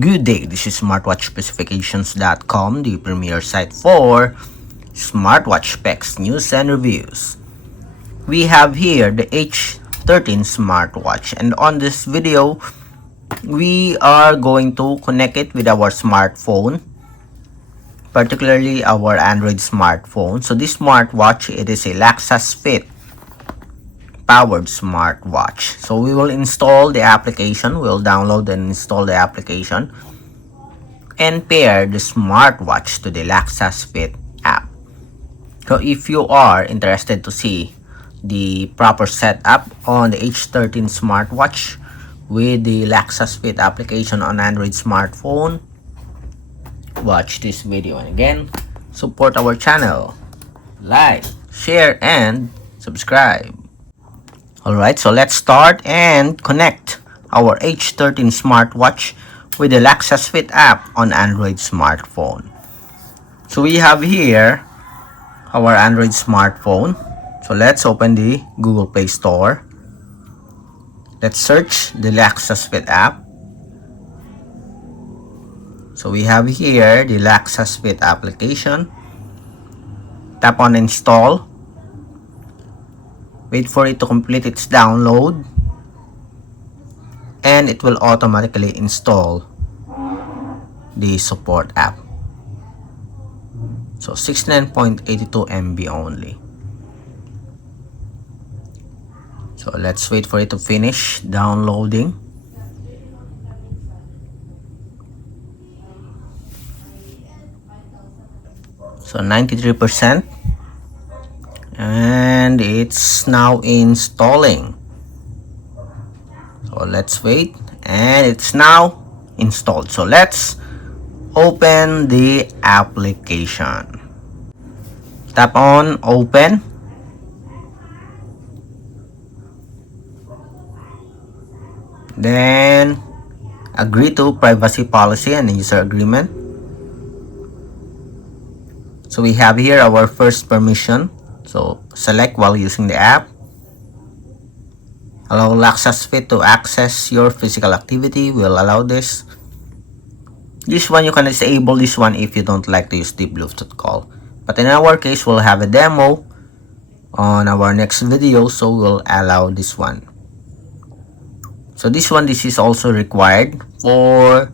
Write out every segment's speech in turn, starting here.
Good day, this is smartwatchspecifications.com, the premier site for smartwatch specs, news, and reviews. We have here the H13 Smartwatch, and on this video, we are going to connect it with our smartphone, particularly our Android smartphone. So this smartwatch, it is a Laxasfit powered smartwatch. So we will install the application, we'll download and install the application and pair the smartwatch to the Laxasfit app. So if you are interested to see the proper setup on the H13 smartwatch with the Laxasfit application on Android smartphone, watch this video. And again, support our channel, like, share, and subscribe. Alright, so let's start and connect our H13 smartwatch with the Laxasfit app on Android smartphone. So we have here our Android smartphone. So let's open the Google Play Store. Let's search the Laxasfit app. So we have here the Laxasfit application. Tap on install. Wait for it to complete its download, and it will automatically install the support app. So 69.82 MB only. So let's wait for it to finish downloading. So 93%. And it's now installing. So let's wait, and it's now installed. So let's open the application. Tap on open. Then agree to privacy policy and user agreement. So we have here our first permission. So select while using the app. Allow Laxasfit to access your physical activity. We'll allow this. This one you can disable this one if you don't like to use the Bluetooth call. But in our case, we'll have a demo on our next video, so we'll allow this one. So this is also required for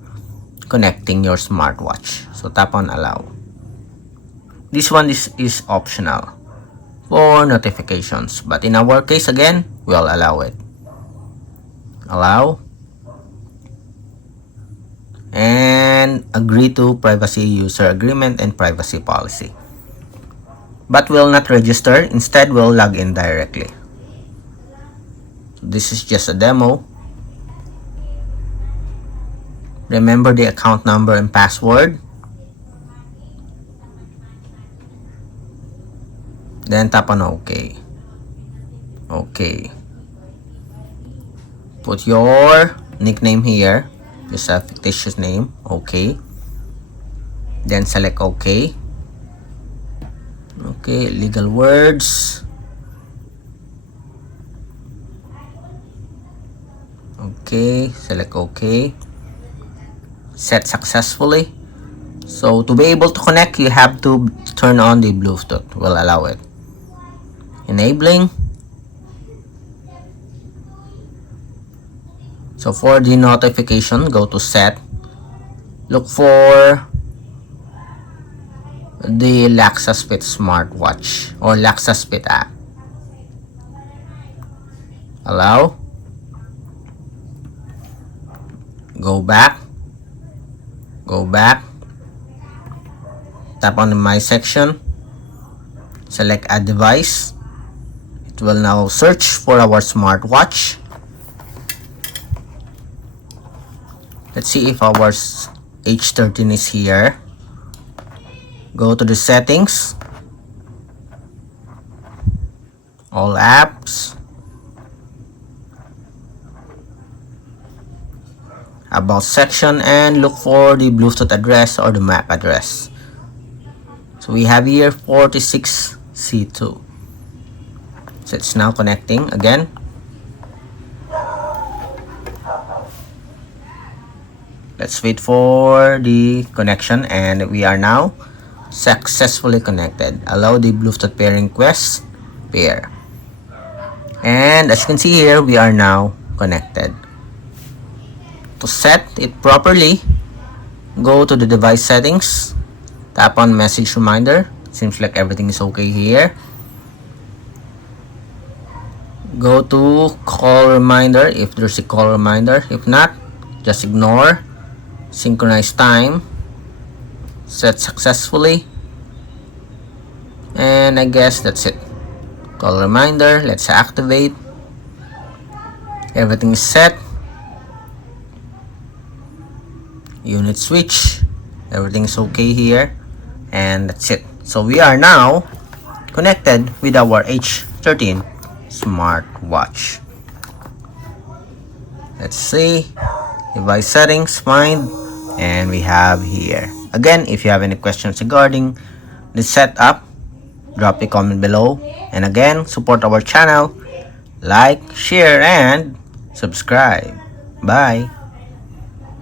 connecting your smartwatch. So tap on allow. This one is optional for notifications, but in our case, again, we'll allow it. Allow and agree to privacy user agreement and privacy policy, but will not register. Instead, we'll log in directly. So this is just a demo. Remember the account number and password. Then tap on OK. OK. Put your nickname here. Just a fictitious name. OK. Then select OK. OK. Legal words. OK. Select OK. Set successfully. So to be able to connect, you have to turn on the Bluetooth. We'll allow it. Enabling. So for the notification, go to set. Look for the Laxasfit Smartwatch or Laxasfit app. Allow. Go back. Go back. Tap on the My section. Select Add Device. It will now search for our smartwatch. Let's see if our H13 is here. Go to the settings, all apps, about section, and look for the Bluetooth address or the MAC address. So we have here 46C2. So it's now connecting again. Let's wait for the connection, and we are now successfully connected. Allow the Bluetooth pairing request. Pair. And as you can see here, we are now connected. To set it properly, go to the device settings, tap on message reminder. Seems like everything is okay here. Go to call reminder if there's a call reminder. If not, just ignore. Synchronize time. Set successfully. And I guess that's it. Call reminder. Let's activate. Everything is set. Unit switch. Everything is okay here. And that's it. So we are now connected with our H13 Smartwatch. Let's see. Device settings, find, and we have here. Again, if you have any questions regarding the setup, drop a comment below. And again, support our channel, like, share, and subscribe. Bye.